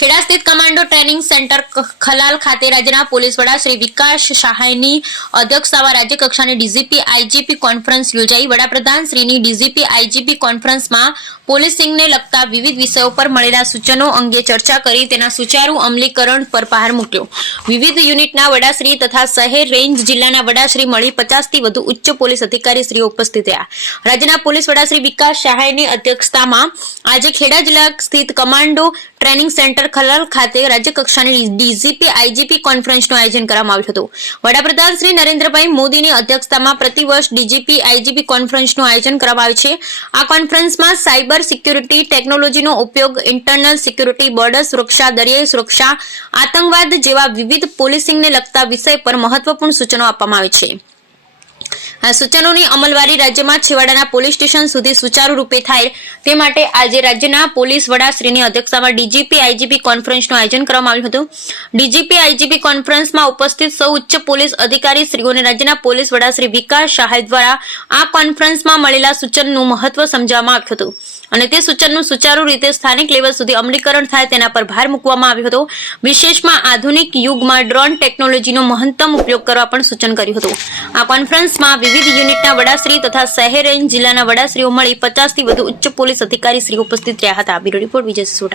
ખેડા સ્થિત commando training centre Khalal ખાતે રાજ્યના પોલીસ વડા શ્રી વિકાસ સહાયની અધ્યક્ષતામાં રાજ્ય કક્ષાની ડીજીપી આઈજીપી કોન્ફરન્સ યોજાઈ। વડાપ્રધાન શ્રીની ડીજીપી આઈજીપી કોન્ફરન્સમાં પોલીસિંગને લગતા વિવિધ વિષયો પર મળેલા સૂચનો અંગે ચર્ચા કરી તેના સુચારુ અમલીકરણ પર ભાર મૂક્યો। વિવિધ યુનિટના વડાશ્રી તથા શહેર રેન્જ જિલ્લાના વડાશ્રી મળી 50 થી વધુ ઉચ્ચ પોલીસ અધિકારીશ્રીઓ ઉપસ્થિત રહ્યા। રાજ્યના પોલીસ વડા શ્રી વિકાસ સહાયની અધ્યક્ષતામાં આજે ખેડા જિલ્લા સ્થિત કમાન્ડો ટ્રેનિંગ સેન્ટર ખલાલ ખાતે રાજ્ય કક્ષાની ડીજીપી આઈજીપી કોન્ફરન્સનું આયોજન કરવામાં આવ્યું હતું। વડાપ્રધાન શ્રી નરેન્દ્રભાઈ મોદીની અધ્યક્ષતામાં પ્રતિવર્ષ ડીજીપી આઈજીપી કોન્ફરન્સનું આયોજન કરવામાં આવે છે। આ કોન્ફરન્સમાં સાયબર સિક્યુરિટી ટેકનોલોજીનો ઉપયોગ, ઇન્ટરનલ સિક્યુરિટી, બોર્ડર સુરક્ષા, દરિયાઈ સુરક્ષા, આતંકવાદ જેવા વિવિધ પોલીસિંગને લગતા વિષય પર મહત્વપૂર્ણ સૂચનો આપવામાં આવે છે। આ સૂચનોની અમલવારી રાજ્યમાં છેવાડાના પોલીસ સ્ટેશન સુધી સુચારુ રૂપે થાય તે માટે આજે રાજ્યના પોલીસ વડાશ્રીની અધ્યક્ષતામાં ડીજીપી આઈજીપી કોન્ફરન્સનું આયોજન કરવામાં આવ્યું હતું। ડીજીપી આઈજીપી કોન્ફરન્સમાં ઉપસ્થિત સૌ ઉચ્ચ પોલીસ અધિકારી શ્રીઓને રાજ્યના પોલીસ વડા શ્રી વિકાસ સહાય દ્વારા આ કોન્ફરન્સમાં મળેલા સૂચનનું મહત્વ સમજાવવામાં આવ્યું હતું અને તે સૂચનનું સુચારુ રીતે સ્થાનિક લેવલ સુધી અમલીકરણ થાય તેના પર ભાર મૂકવામાં આવ્યો હતો। વિશેષમાં આધુનિક યુગમાં ડ્રોન ટેકનોલોજીનો મહત્તમ ઉપયોગ કરવા પણ સૂચન કર્યું હતું। આ કોન્ફરન્સમાં વિવિધ યુનિટના વડાશ્રી તથા શહેર રેન્જ જિલ્લાના વડાશ્રીઓ મળી 50 થી વધુ ઉચ્ચ પોલીસ અધિકારીશ્રીઓ ઉપસ્થિત રહ્યા હતા। બ્યુરો રિપોર્ટ વિજય સોઢા।